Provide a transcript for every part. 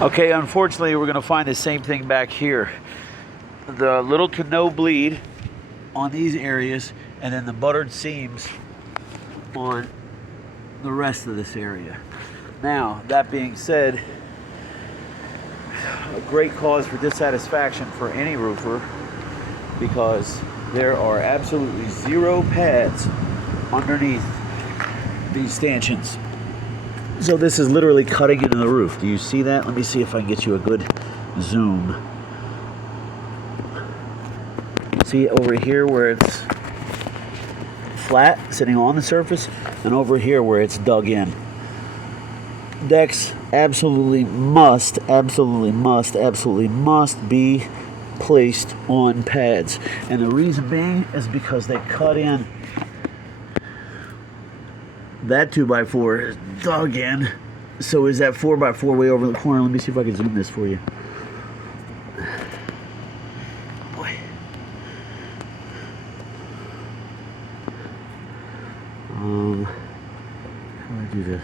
Okay, unfortunately, we're gonna find the same thing back here. The little to no bleed on these areas, and then the buttered seams on the rest of this area. Now, that being said, a great cause for dissatisfaction for any roofer, because there are absolutely zero pads underneath these stanchions. So this is literally cutting into the roof. Do you see that? Let me see if I can get you a good zoom. See over here where it's flat, sitting on the surface, and over here where it's dug in. Decks absolutely must be placed on pads. And the reason being is because they cut in. That 2x4 is dug in. So is that 4x4 way over the corner? Let me see if I can zoom this for you. Boy. How do I do this?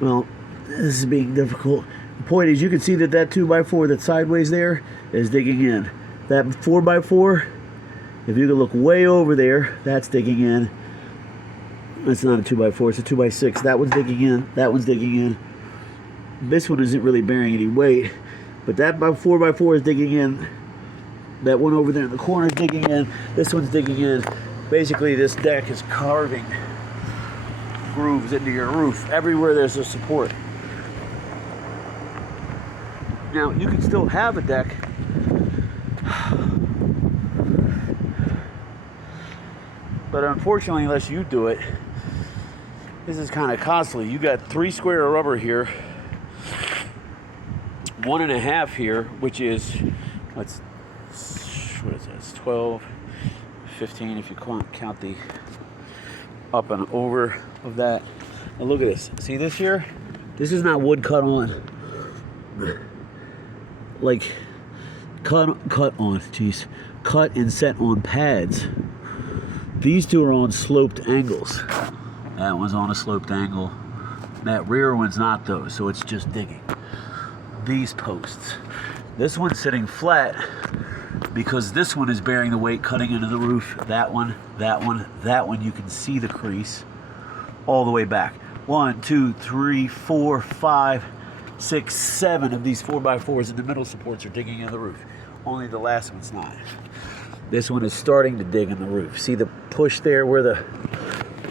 Well, this is being difficult. The point is, you can see that 2x4 that's sideways there is digging in. That 4x4, if you can look way over there, that's digging in. It's not a 2x4, it's a 2x6. That one's digging in, that one's digging in. This one isn't really bearing any weight, but that 4x4 is digging in. That one over there in the corner is digging in. This one's digging in. Basically, this deck is carving grooves into your roof everywhere there's a support. Now, you can still have a deck but unfortunately, unless you do it, this is kind of costly. You got 3 square of rubber here, 1.5 here, which is what is this, 12, 15 if you count the up and over of that. Now look at this. See this here? This is not wood cut on. Like cut on, geez. Cut and set on pads. These two are on sloped angles. That one's on a sloped angle. That rear one's not though, so it's just digging. These posts. This one's sitting flat because this one is bearing the weight cutting into the roof. That one, that one, that one, you can see the crease all the way back. 1, 2, 3, 4, 5, 6, 7 of these 4x4s in the middle supports are digging into the roof. Only the last one's not. This one is starting to dig in the roof. See the push there where the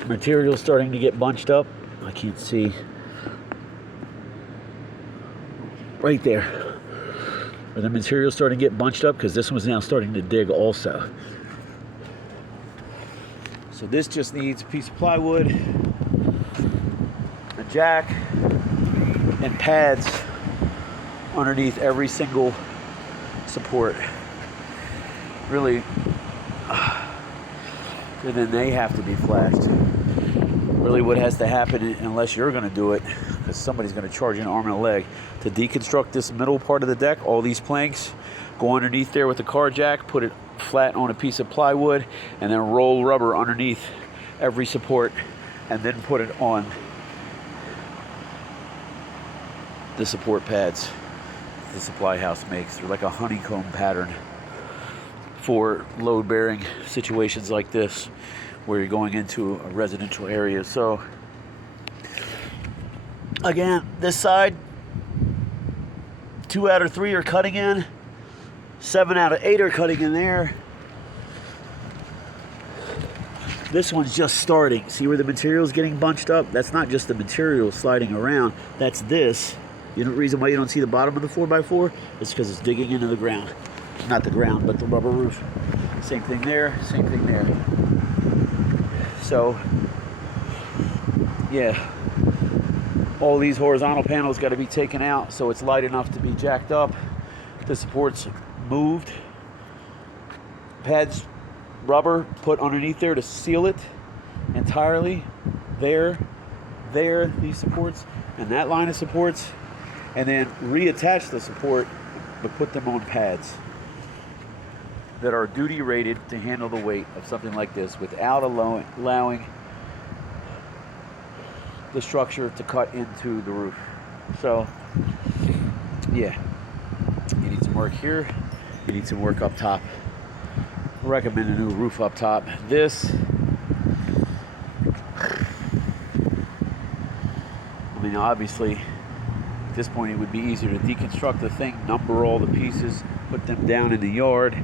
material's starting to get bunched up? I can't see. Right there. Where the material's starting to get bunched up, because this one's now starting to dig also. So this just needs a piece of plywood, a jack, and pads underneath every single support. Really, and then they have to be flashed. Really what has to happen, unless you're going to do it, because somebody's going to charge you an arm and a leg, to deconstruct this middle part of the deck, all these planks, go underneath there with the car jack, put it flat on a piece of plywood, and then roll rubber underneath every support, and then put it on the support pads the supply house makes. They're like a honeycomb pattern for load-bearing situations like this, where you're going into a residential area. So again, this side, 2 out of 3 are cutting in, 7 out of 8 are cutting in there. This one's just starting. See where the material's getting bunched up? That's not just the material sliding around, that's this. The reason why you don't see the bottom of the 4x4 is because it's digging into the ground. Not the ground, but the rubber roof. Same thing there, same thing there. So, yeah, all these horizontal panels got to be taken out so it's light enough to be jacked up. The supports moved. Pads, rubber put underneath there to seal it entirely. There, these supports, and that line of supports, and then reattach the support, but put them on pads that are duty rated to handle the weight of something like this without allowing the structure to cut into the roof. So, yeah, you need some work here. You need some work up top. I recommend a new roof up top. This, I mean, obviously, at this point, it would be easier to deconstruct the thing, number all the pieces, put them down in the yard,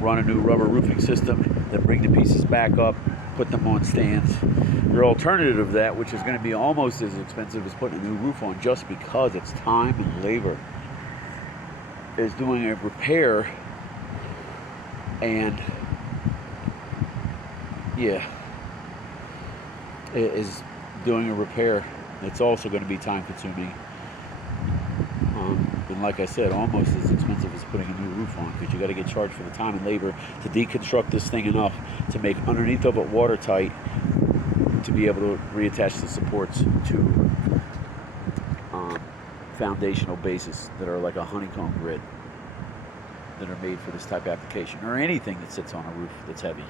run a new rubber roofing system, then bring the pieces back up, put them on stands. Your alternative of that, which is going to be almost as expensive as putting a new roof on just because it's time and labor, is doing a repair. And yeah, it is doing a repair. It's also going to be time consuming. And like I said, almost as expensive as putting a new roof on, because you got to get charged for the time and labor to deconstruct this thing enough to make underneath of it watertight to be able to reattach the supports to foundational bases that are like a honeycomb grid that are made for this type of application, or anything that sits on a roof that's heavy.